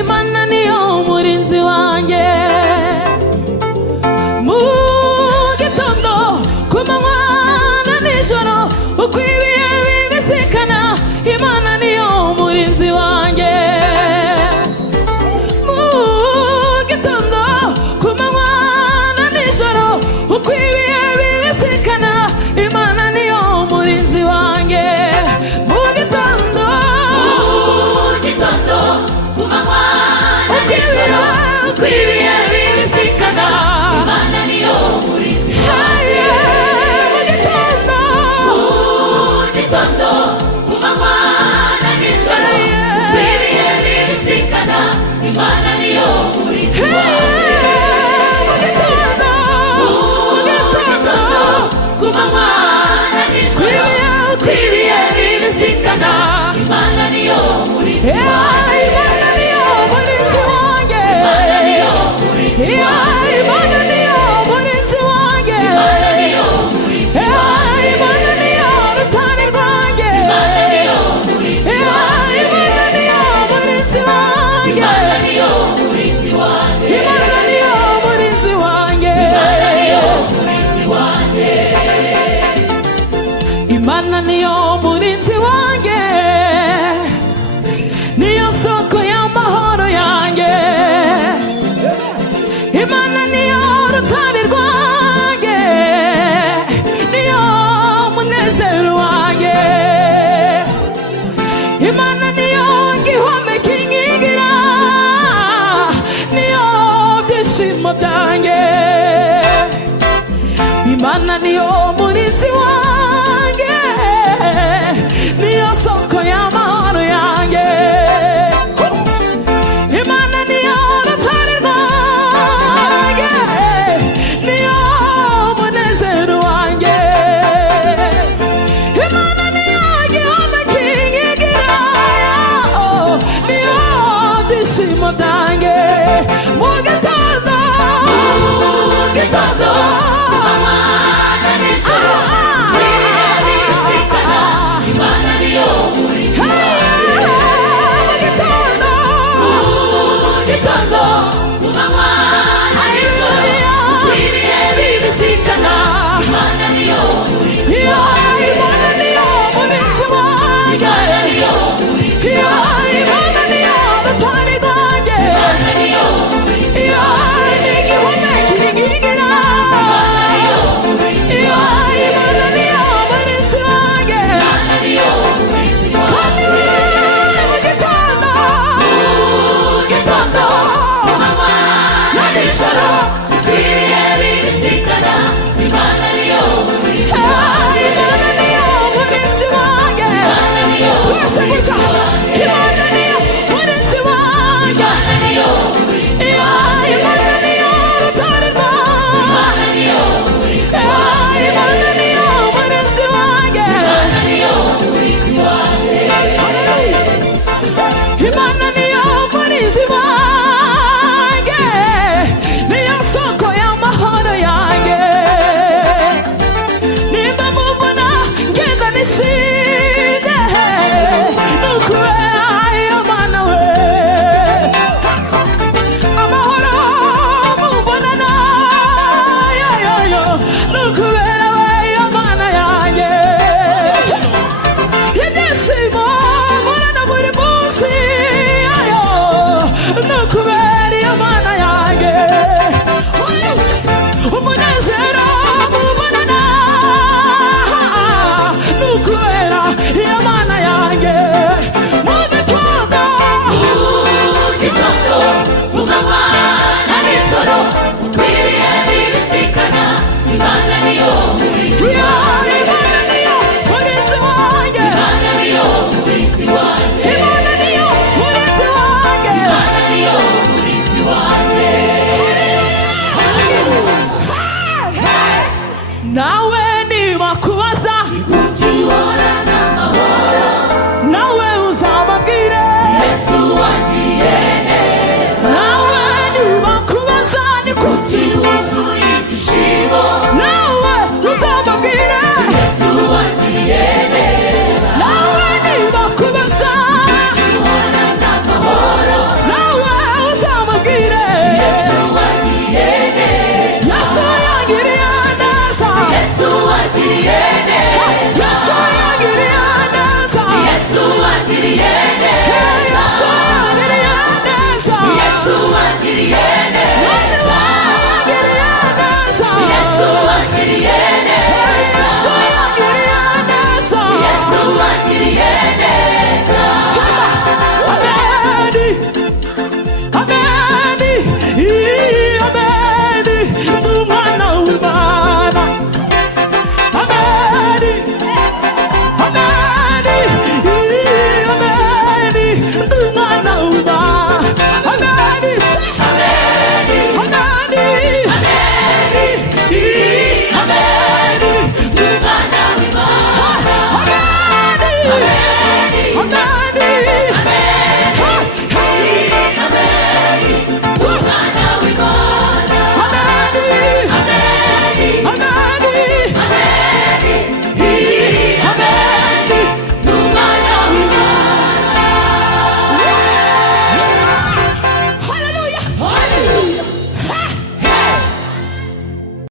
Imana niyo murinzi wanjye. Mu gitondo ku manywa na nijoro uko ibihe bibisikana Imana niyo murinzi wanjye. Mu gitondo ku manywa na nijoro uko ibihe bibisikana Imana niyo murinzi wanjye. Mu gitondo ku manywa na nijoro uko ibihe bibisikana Imana niyo murinzi wanjye. Mu gitondo ku manywa na nijoro uko ibihe bibisikana Imana niyo murinzi wanjye. Mu gitondo ku manywa na nijoro uko ibihe bibisikana Imana niyo murinzi wanjye. Imana niyo murinzi wanjye, niyo soko y'amahoro yanjye. Imana niyo rutare rwanjye, niyo munezero wanjye. Imana niyo gihome kinkingira, niyo byishimo byanjye. Imana niyo murinzi wanjye, nibakubaza kuki uhorana amahoro, nawe uzababwire Yesu wagiriye neza. nawe nibakubaza ni kuki Kuki wuzuye ibyishimo, nawe uzababwire